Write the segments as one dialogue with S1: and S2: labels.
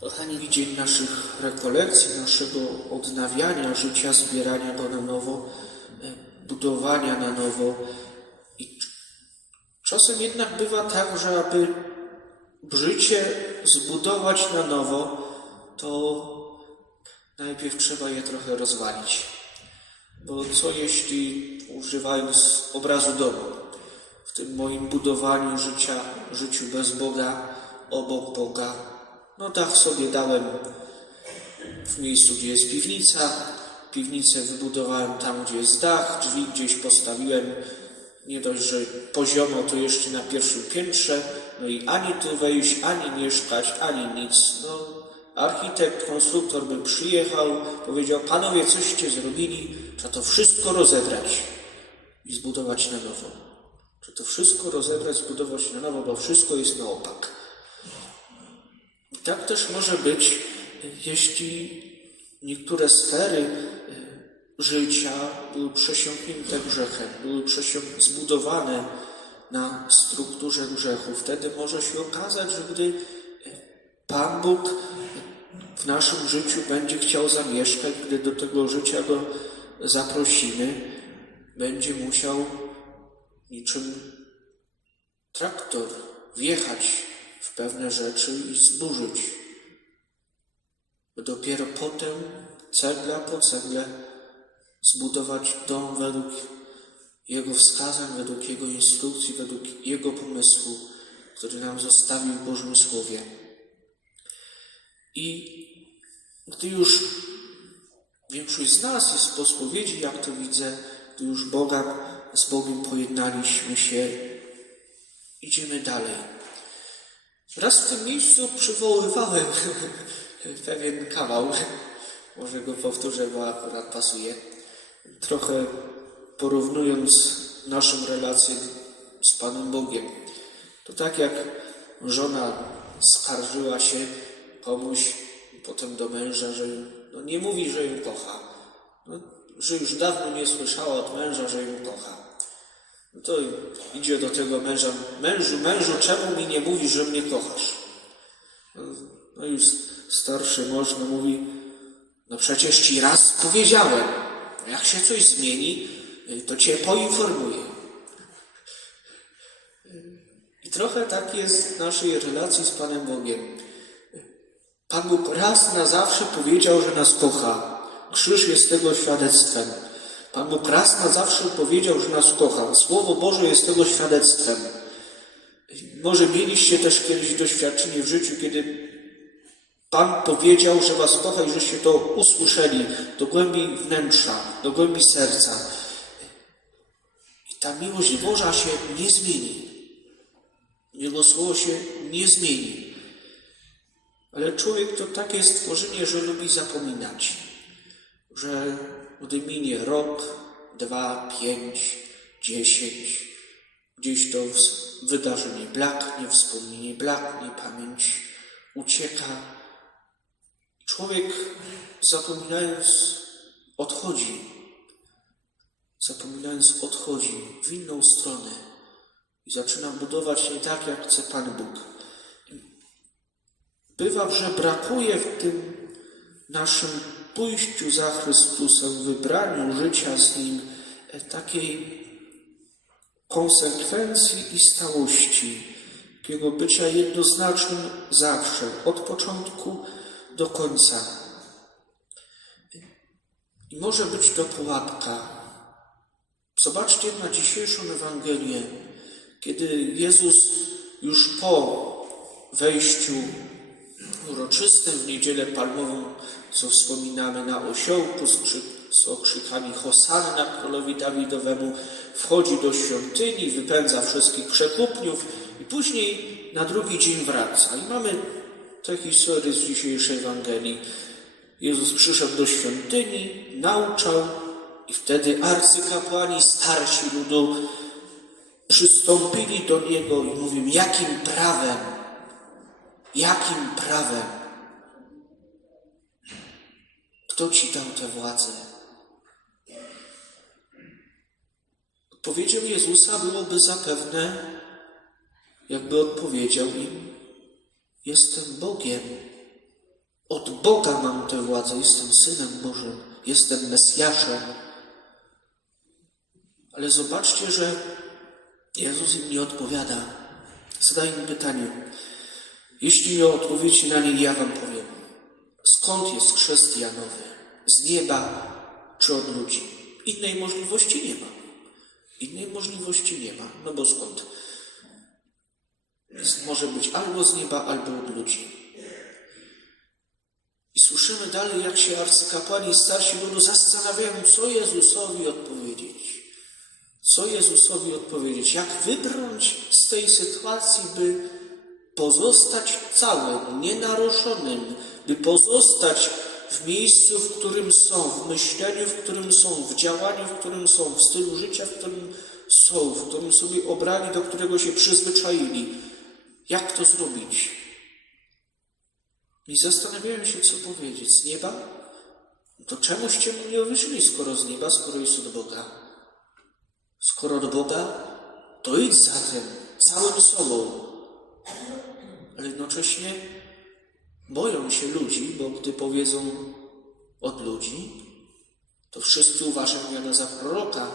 S1: Kochani, dzień naszych rekolekcji, naszego odnawiania życia, zbierania go na nowo, e, budowania na nowo. I czasem jednak bywa tak, że aby życie zbudować na nowo, to najpierw trzeba je trochę rozwalić. Bo co jeśli, używając obrazu domu, w tym moim budowaniu życia, życiu bez Boga, obok Boga, no dach sobie dałem w miejscu, gdzie jest piwnica. Piwnicę wybudowałem tam, gdzie jest dach, drzwi gdzieś postawiłem. Nie dość, że poziomo to jeszcze na pierwszym piętrze, no i ani tu wejść, ani mieszkać, ani nic. No, architekt, konstruktor by przyjechał, powiedział, panowie, coście zrobili, trzeba to wszystko rozebrać i zbudować na nowo. Trzeba to wszystko rozebrać, zbudować na nowo, bo wszystko jest na opak. Tak też może być, jeśli niektóre sfery y, życia były przesiąknięte grzechem, były zbudowane na strukturze grzechu. Wtedy może się okazać, że gdy y, Pan Bóg w naszym życiu będzie chciał zamieszkać, gdy do tego życia go zaprosimy, będzie musiał niczym traktor wjechać w pewne rzeczy i zburzyć. By dopiero potem, cegla po cegle, zbudować dom według Jego wskazań, według Jego instrukcji, według Jego pomysłu, który nam zostawił w Bożym Słowie. I gdy już większość z nas jest po spowiedzi, jak to widzę, gdy już Boga z Bogiem pojednaliśmy się, idziemy dalej. Raz w tym miejscu przywoływałem pewien kawał. Może go powtórzę, bo akurat pasuje. Trochę porównując naszą relację z Panem Bogiem. To tak jak żona skarżyła się komuś, potem do męża, że no nie mówi, że ją kocha. No, że już dawno nie słyszała od męża, że ją kocha. No to idzie do tego męża. Mężu, mężu, czemu mi nie mówisz, że mnie kochasz? No, no już starszy mąż no mówi, no przecież ci raz powiedziałem. Jak się coś zmieni, to cię poinformuję. I trochę tak jest w naszej relacji z Panem Bogiem. Pan Bóg raz na zawsze powiedział, że nas kocha. Krzyż jest tego świadectwem. Pan Bóg raz na zawsze powiedział, że nas kocha. Słowo Boże jest tego świadectwem. Może mieliście też kiedyś doświadczenie w życiu, kiedy Pan powiedział, że was kocha i żeście to usłyszeli do głębi wnętrza, do głębi serca. I ta miłość Boża się nie zmieni. Jego słowo się nie zmieni. Ale człowiek to takie stworzenie, że lubi zapominać. Że gdy minie rok, dwa, pięć, dziesięć, gdzieś to wydarzenie blaknie, wspomnienie blaknie, pamięć ucieka. Człowiek zapominając odchodzi. Zapominając odchodzi w inną stronę i zaczyna budować nie tak, jak chce Pan Bóg. Bywa, że brakuje w tym naszym pójściu za Chrystusem, wybraniu życia z Nim e, takiej konsekwencji i stałości, takiego bycia jednoznacznym zawsze, od początku do końca. I może być to pułapka. Zobaczcie na dzisiejszą Ewangelię, kiedy Jezus już po wejściu uroczystym w niedzielę palmową, co wspominamy na osiołku z, krzyk, z okrzykami Hosanna królowi Dawidowemu, wchodzi do świątyni, wypędza wszystkich przekupniów i później na drugi dzień wraca. I mamy tę historię z dzisiejszej Ewangelii. Jezus przyszedł do świątyni, nauczał i wtedy arcykapłani, starsi ludu przystąpili do Niego i mówią, jakim prawem Jakim prawem? Kto ci dał tę władzę? Odpowiedzią Jezusa byłoby zapewne, jakby odpowiedział im: Jestem Bogiem. od Boga mam tę władzę, jestem synem Bożym, jestem Mesjaszem. Ale zobaczcie, że Jezus im nie odpowiada. Zadaje im pytanie. Jeśli nie odpowiecie na nie, ja wam powiem. Skąd jest chrzest Janowy? Z nieba czy od ludzi? Innej możliwości nie ma. Innej możliwości nie ma. No bo skąd? Jest, może być albo z nieba, albo od ludzi. I słyszymy dalej, jak się arcykapłani i starsi ludu zastanawiają, co Jezusowi odpowiedzieć. Co Jezusowi odpowiedzieć? Jak wybrnąć z tej sytuacji, by pozostać całym, nienaruszonym, by pozostać w miejscu, w którym są, w myśleniu, w którym są, w działaniu, w którym są, w stylu życia, w którym są, w którym sobie obrali, do którego się przyzwyczaili. Jak to zrobić? I zastanawiałem się, co powiedzieć. Z nieba? To czemuście mu nie uwierzyli, skoro z nieba, skoro jest od Boga? Skoro od Boga, to idź za tym, całym sobą. Ale jednocześnie boją się ludzi, bo gdy powiedzą od ludzi, to wszyscy uważają Jana za proroka.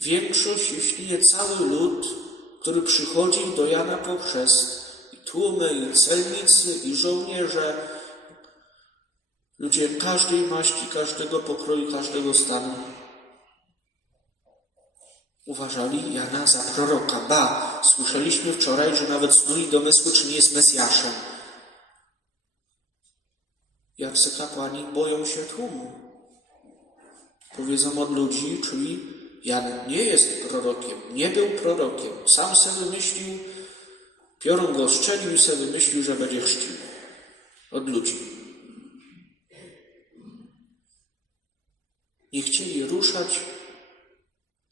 S1: Większość, jeśli nie cały lud, który przychodzi do Jana po chrzest, i tłumy, i celnicy, i żołnierze, ludzie każdej maści, każdego pokroju, każdego stanu, uważali Jana za proroka. Ba, słyszeliśmy wczoraj, że nawet snuli domysły, czy nie jest Mesjaszem. I arcykapłani boją się tłumu. Powiedzą od ludzi, czyli Jan nie jest prorokiem, nie był prorokiem. Sam se wymyślił, piorun go szczelił i se wymyślił, że będzie chrzcił. Od ludzi. Nie chcieli ruszać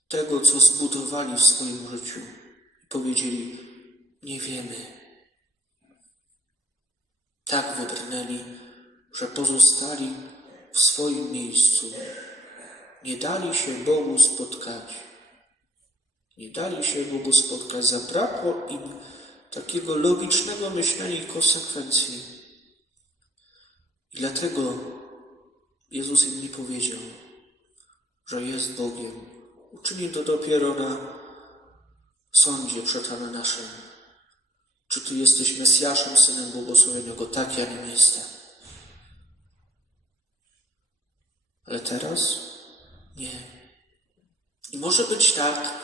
S1: tego, co zbudowali w swoim życiu. I powiedzieli, nie wiemy. Tak wybrnęli, że pozostali w swoim miejscu. Nie dali się Bogu spotkać. Nie dali się Bogu spotkać. Zabrakło im takiego logicznego myślenia i konsekwencji. I dlatego Jezus im nie powiedział, że jest Bogiem. Uczyni to dopiero na sądzie przed naszym. Czy Ty jesteś Mesjaszem, Synem Błogosławionego? Tak, ja nim jestem. Ale teraz nie. I może być tak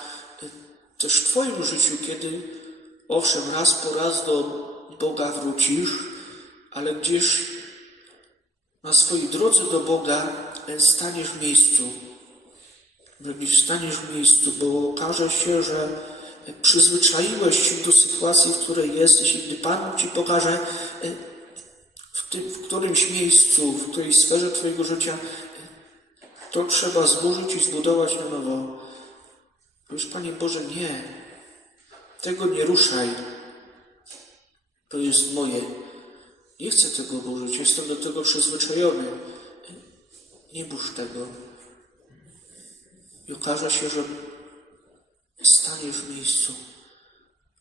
S1: y, też w Twoim życiu, kiedy owszem, raz po raz do Boga wrócisz, ale gdzieś na swojej drodze do Boga y, staniesz w miejscu. Gdzieś staniesz w miejscu, bo okaże się, że przyzwyczaiłeś się do sytuacji, w której jesteś i gdy Pan Ci pokaże y, w, tym, w którymś miejscu, w którejś sferze Twojego życia, to trzeba zburzyć i zbudować na nowo. Już Panie Boże, nie. Tego nie ruszaj. To jest moje. Nie chcę tego burzyć. Jestem do tego przyzwyczajony. Nie burz tego. I okaże się, że staniesz w miejscu.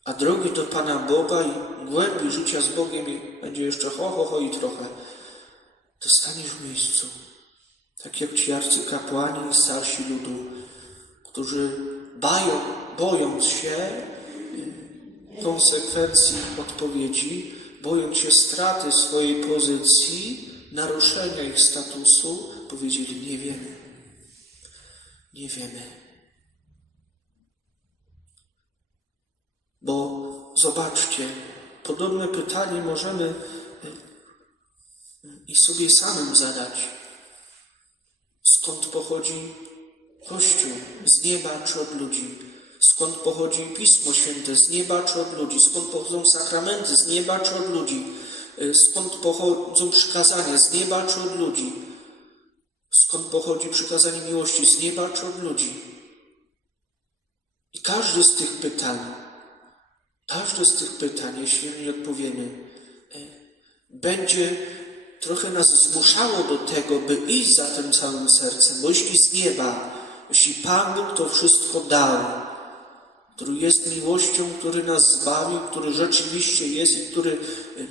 S1: A drogi do Pana Boga i głębi życia z Bogiem będzie jeszcze ho, ho, ho i trochę. To staniesz w miejscu. Tak jak ci arcykapłani i starsi ludu, którzy bają, bojąc się konsekwencji odpowiedzi, bojąc się straty swojej pozycji, naruszenia ich statusu, powiedzieli: Nie wiemy. Nie wiemy. Bo zobaczcie, podobne pytanie możemy i sobie samym zadać. Skąd pochodzi Kościół? Z nieba czy od ludzi? Skąd pochodzi Pismo Święte? Z nieba czy od ludzi? Skąd pochodzą sakramenty? Z nieba czy od ludzi? Skąd pochodzą przykazania? Z nieba czy od ludzi? Skąd pochodzi przykazanie miłości? Z nieba czy od ludzi? I każde z tych pytań, każde z tych pytań, jeśli nie odpowiemy, będzie trochę nas zmuszało do tego, by iść za tym całym sercem, bo jeśli z nieba, jeśli Pan Bóg to wszystko dał, który jest miłością, który nas zbawił, który rzeczywiście jest i który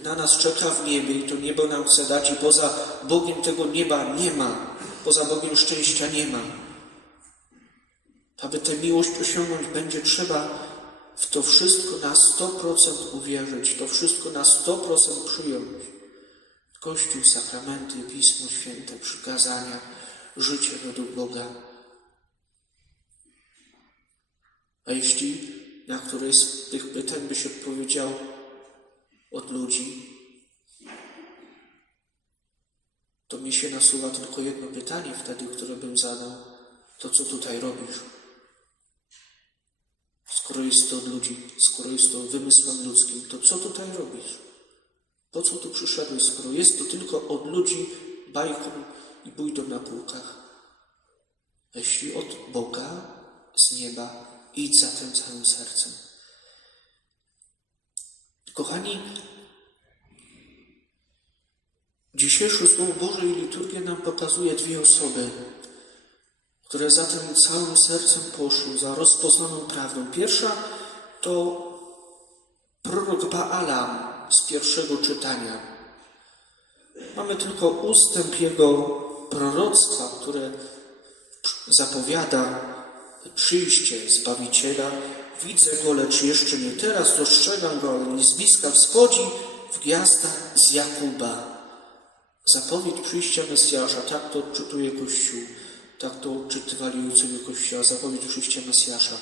S1: na nas czeka w niebie i to niebo nam chce dać i poza Bogiem tego nieba nie ma, poza Bogiem szczęścia nie ma. Aby tę miłość osiągnąć, będzie trzeba w to wszystko na 100% uwierzyć, to wszystko na 100% przyjąć. Kościół, sakramenty, Pismo Święte, przykazania, życie według Boga. A jeśli na któreś z tych pytań byś odpowiedział od ludzi, to mi się nasuwa tylko jedno pytanie wtedy, które bym zadał. To co tutaj robisz? Skoro jest to od ludzi, skoro jest to wymysłem ludzkim, to co tutaj robisz? Po co tu przyszedłeś, skoro jest to tylko od ludzi bajką i bójdą na półkach? A jeśli od Boga, z nieba, idź za tym całym sercem. Kochani, dzisiejsze Słowo Boże i liturgia nam pokazuje dwie osoby, które za tym całym sercem poszły, za rozpoznaną prawdą. Pierwsza to prorok Baalam z pierwszego czytania. Mamy tylko ustęp jego proroctwa, które zapowiada przyjście Zbawiciela. Widzę go, lecz jeszcze nie teraz, dostrzegam go, ale z bliska wschodzi w gwiazdach z Jakuba. Zapowiedź przyjścia Mesjasza, tak to odczytuje Kościół, tak to odczytywali ojcowie Kościoła, zapowiedź przyjścia Mesjasza.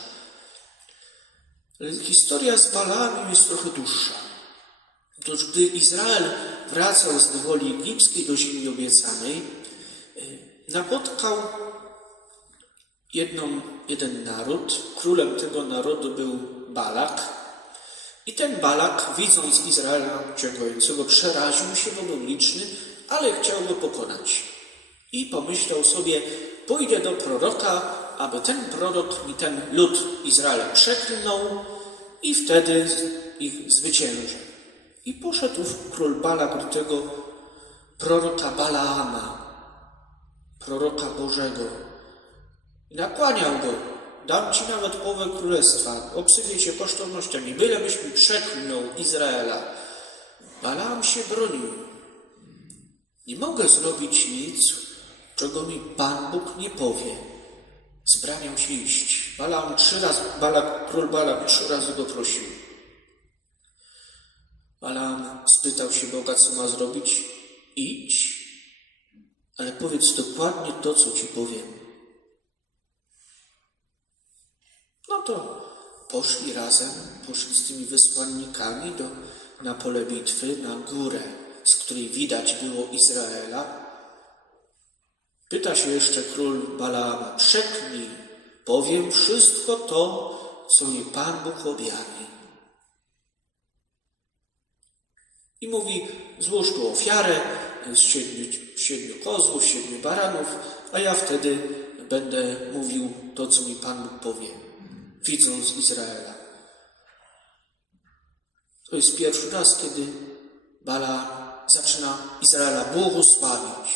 S1: Ale historia z Balaamem jest trochę dłuższa. Otóż gdy Izrael wracał z niewoli egipskiej do ziemi obiecanej, napotkał jedną, jeden naród. Królem tego narodu był Balak. I ten Balak, widząc Izraela ciągającego, przeraził się, bo był liczny, ale chciał go pokonać. I pomyślał sobie, pójdę do proroka, aby ten prorok mi ten lud Izraela przeklnął i wtedy ich zwycięży. I poszedł król Balak do tego proroka Balaama, proroka Bożego. I nakłaniał go, dam ci nawet połowę królestwa, obsypię cię kosztownościami, bylebyś mi przeklnął Izraela. Balaam się bronił. Nie mogę zrobić nic, czego mi Pan Bóg nie powie. Zbraniał się iść. Balaam trzy razy, Balak, król Balak trzy razy go prosił. Balaam spytał się Boga, co ma zrobić. Idź, ale powiedz dokładnie to, co ci powiem. No to poszli razem, poszli z tymi wysłannikami do, na pole bitwy, na górę, z której widać było Izraela. Pyta się jeszcze król Balaama, przeknij, powiem wszystko to, co mi Pan Bóg objawi. I mówi, złóż tu ofiarę z siedmiu, siedmiu kozłów, siedmiu baranów, a ja wtedy będę mówił to, co mi Pan Bóg powie, widząc Izraela. To jest pierwszy raz, kiedy Bala zaczyna Izraela błogosławić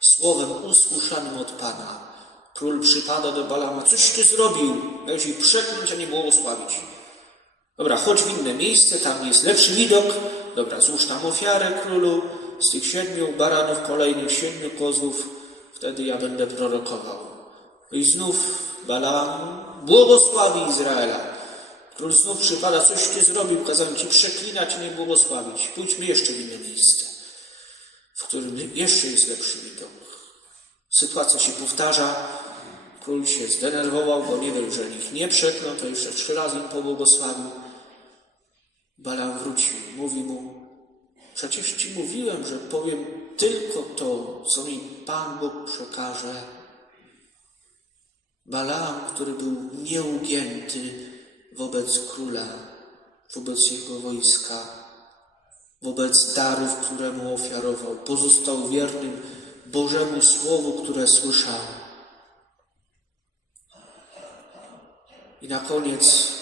S1: słowem usłyszanym od Pana. Król przypada do Balama, coś ty zrobił, miałeś ich przekląć, a nie błogosławić. Dobra, chodź w inne miejsce, tam jest lepszy widok. Dobra, złóż tam ofiarę królu z tych siedmiu baranów, kolejnych siedmiu kozłów. Wtedy ja będę prorokował. I znów Balaam błogosławi Izraela. Król znów przypada, coś ty zrobił, kazałem ci przeklinać, nie błogosławić. Pójdźmy jeszcze w inne miejsce, w którym jeszcze jest lepszy widok. Sytuacja się powtarza. Król się zdenerwował, bo nie wiem, że ich nie przeklął, to jeszcze trzy razy pobłogosławił. Balaam wrócił, mówi mu, przecież ci mówiłem, że powiem tylko to, co mi Pan Bóg przekaże. Balaam, który był nieugięty wobec króla, wobec jego wojska, wobec darów, które mu ofiarował, pozostał wiernym Bożemu Słowu, które słyszał. I na koniec,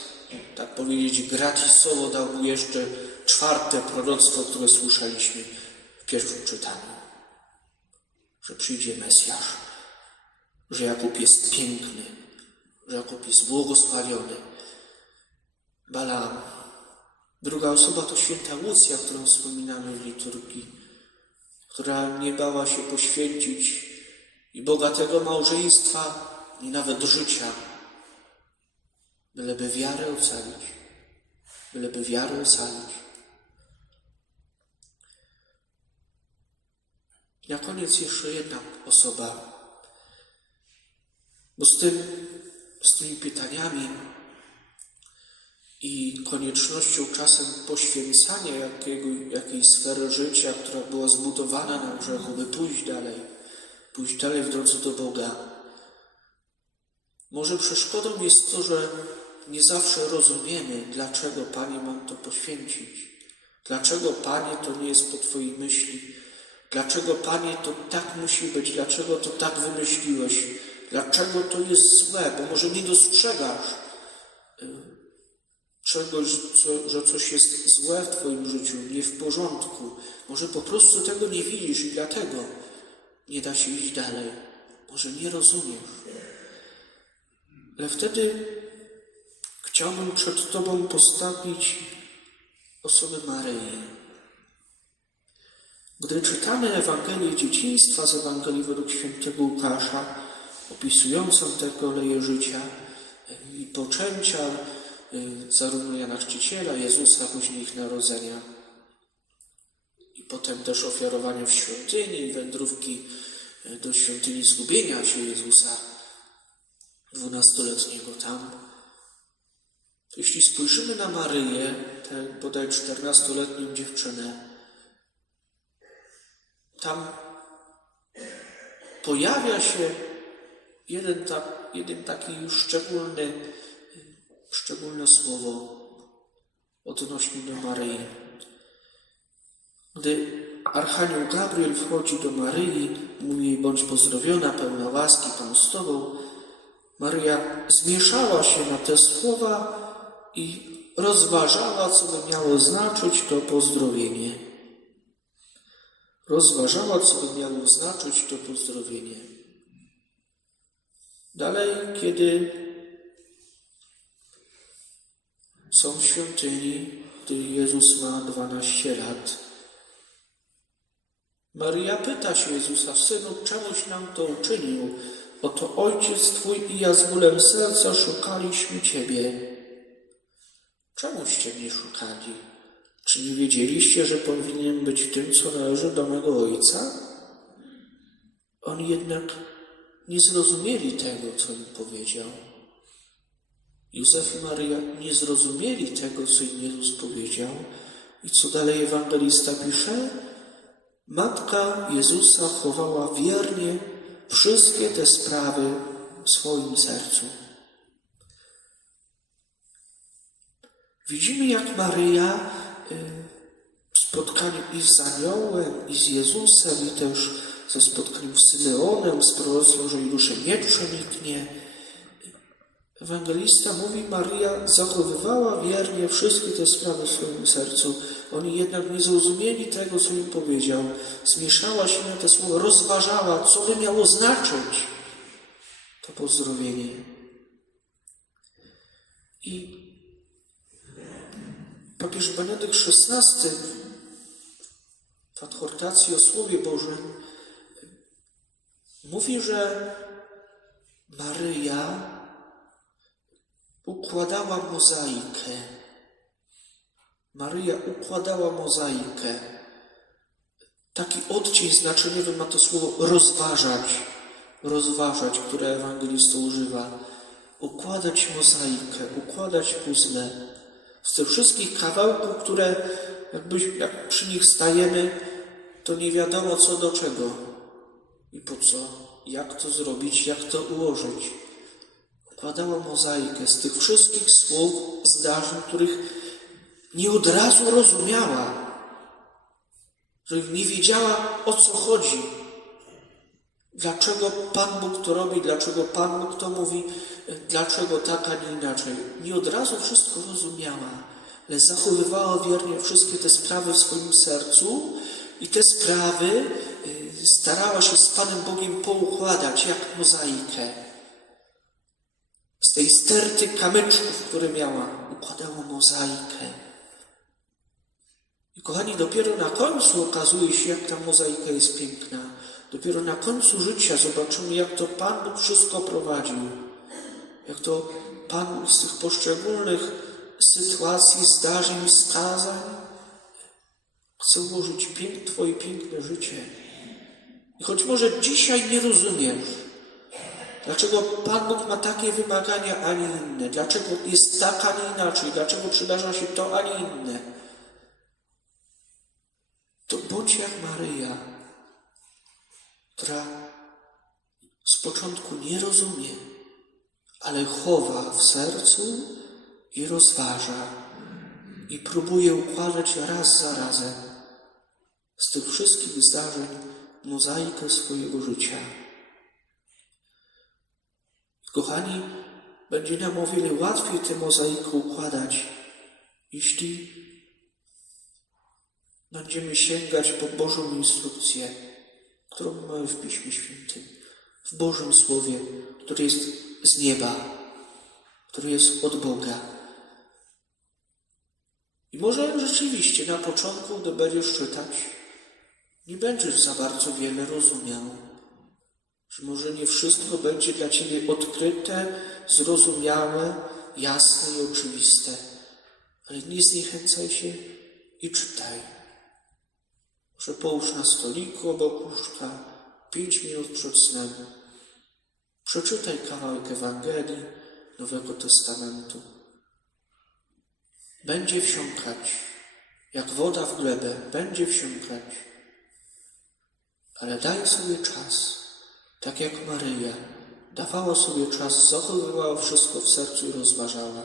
S1: tak powiedzieć, gratisowo dał mu jeszcze czwarte proroctwo, które słyszeliśmy w pierwszym czytaniu. Że przyjdzie Mesjasz, że Jakub jest piękny, że Jakub jest błogosławiony, Balaam. Druga osoba to święta Łucja, którą wspominamy w liturgii, która nie bała się poświęcić i bogatego małżeństwa, i nawet życia, byleby wiarę ocalić, byleby wiarę ocalić. I na koniec jeszcze jedna osoba, bo z tym, z tymi pytaniami i koniecznością czasem poświęcania jakiego, jakiejś sfery życia, która była zbudowana na grzechu, by pójść dalej, pójść dalej w drodze do Boga. Może przeszkodą jest to, że nie zawsze rozumiemy, dlaczego Panie mam to poświęcić. Dlaczego Panie to nie jest po Twojej myśli? Dlaczego Panie to tak musi być? Dlaczego to tak wymyśliłeś? Dlaczego to jest złe? Bo może nie dostrzegasz czegoś, co, że coś jest złe w Twoim życiu, nie w porządku. Może po prostu tego nie widzisz i dlatego nie da się iść dalej. Może nie rozumiesz. Ale wtedy chciałbym przed Tobą postawić osobę Maryi. Gdy czytamy Ewangelię dzieciństwa z Ewangelii według świętego Łukasza, opisującą te koleje życia i poczęcia zarówno Jana Chrzciciela, Jezusa, później ich narodzenia i potem też ofiarowania w świątyni, wędrówki y, do świątyni zgubienia się Jezusa, dwunastoletniego tam. Jeśli spojrzymy na Maryję, tę bodaj czternastoletnią dziewczynę, tam pojawia się jeden, tak, jeden taki szczególny, szczególne słowo odnośnie do Maryi. Gdy Archanioł Gabriel wchodzi do Maryi, mówi jej bądź pozdrowiona, pełna łaski, Pan z Tobą, Maryja zmieszała się na te słowa i rozważała, co by miało znaczyć to pozdrowienie. Rozważała, co by miało znaczyć to pozdrowienie. Dalej, kiedy są w świątyni, gdy Jezus ma 12 lat, Maryja pyta się Jezusa, Synu, czemuś nam to uczynił? Oto Ojciec Twój i ja z bólem serca szukaliśmy Ciebie. Czemuście mnie szukali? Czy nie wiedzieliście, że powinien być tym, co należy do mego Ojca? Oni jednak nie zrozumieli tego, co im powiedział. Józef i Maryja nie zrozumieli tego, co im Jezus powiedział. I co dalej ewangelista pisze? Matka Jezusa chowała wiernie wszystkie te sprawy w swoim sercu. Widzimy, jak Maryja y, w spotkaniu i z aniołem, i z Jezusem, i też ze spotkaniem z Symeonem, z proroctwem, że jej duszę nie przeniknie. Ewangelista mówi, Maryja zachowywała wiernie wszystkie te sprawy w swoim sercu. Oni jednak nie zrozumieli tego, co im powiedział. Zmieszała się na te słowa, rozważała, co by miało znaczyć to pozdrowienie. I papież Benedykt XVI w adhortacji o Słowie Bożym mówi, że Maryja układała mozaikę. Maryja układała mozaikę. Taki odcień znaczeniowy ma to słowo rozważać, rozważać, które ewangelista używa. Układać mozaikę, układać puzzle. Z tych wszystkich kawałków, które jakby, jak przy nich stajemy, to nie wiadomo co do czego i po co, jak to zrobić, jak to ułożyć układała mozaikę z tych wszystkich słów, zdarzeń, których nie od razu rozumiała, których nie wiedziała o co chodzi. Dlaczego Pan Bóg to robi, dlaczego Pan Bóg to mówi, dlaczego tak, a nie inaczej. Nie od razu wszystko rozumiała, ale zachowywała wiernie wszystkie te sprawy w swoim sercu i te sprawy y, starała się z Panem Bogiem poukładać jak mozaikę z tej sterty kamyczków, które miała układało mozaikę. I kochani, dopiero na końcu okazuje się, jak ta mozaika jest piękna. Dopiero na końcu życia zobaczymy, jak to Pan Bóg wszystko prowadził. Jak to Pan z tych poszczególnych sytuacji, zdarzeń, skazań chce ułożyć pięk, Twoje piękne życie. I choć może dzisiaj nie rozumiesz, dlaczego Pan Bóg ma takie wymagania, a nie inne, dlaczego jest tak, a nie inaczej, dlaczego przydarza się to, a nie inne, to bądź jak Maryja, która z początku nie rozumie, ale chowa w sercu i rozważa i próbuje układać raz za razem z tych wszystkich zdarzeń mozaikę swojego życia. Kochani, będzie nam o wiele łatwiej tę mozaikę układać, jeśli będziemy sięgać po Bożą instrukcję, którą mamy w Piśmie Świętym, w Bożym Słowie, które jest z nieba, które jest od Boga. I może rzeczywiście na początku, gdy będziesz czytać, nie będziesz za bardzo wiele rozumiał. Że może nie wszystko będzie dla Ciebie odkryte, zrozumiałe, jasne i oczywiste. Ale nie zniechęcaj się i czytaj. Może połóż na stoliku obok łóżka pięć minut przed snem. Przeczytaj kawałek Ewangelii Nowego Testamentu. Będzie wsiąkać, jak woda w glebę, będzie wsiąkać. Ale daj sobie czas, tak jak Maryja dawała sobie czas, zachowywała wszystko w sercu i rozważała.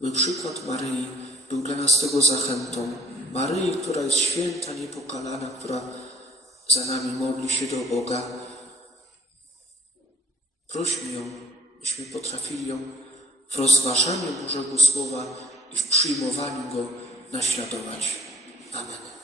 S1: By przykład Maryi był dla nas tego zachętą. Maryi, która jest święta, niepokalana, która za nami modli się do Boga. Prośmy ją, byśmy potrafili ją w rozważaniu Bożego Słowa i w przyjmowaniu Go naśladować. Amen.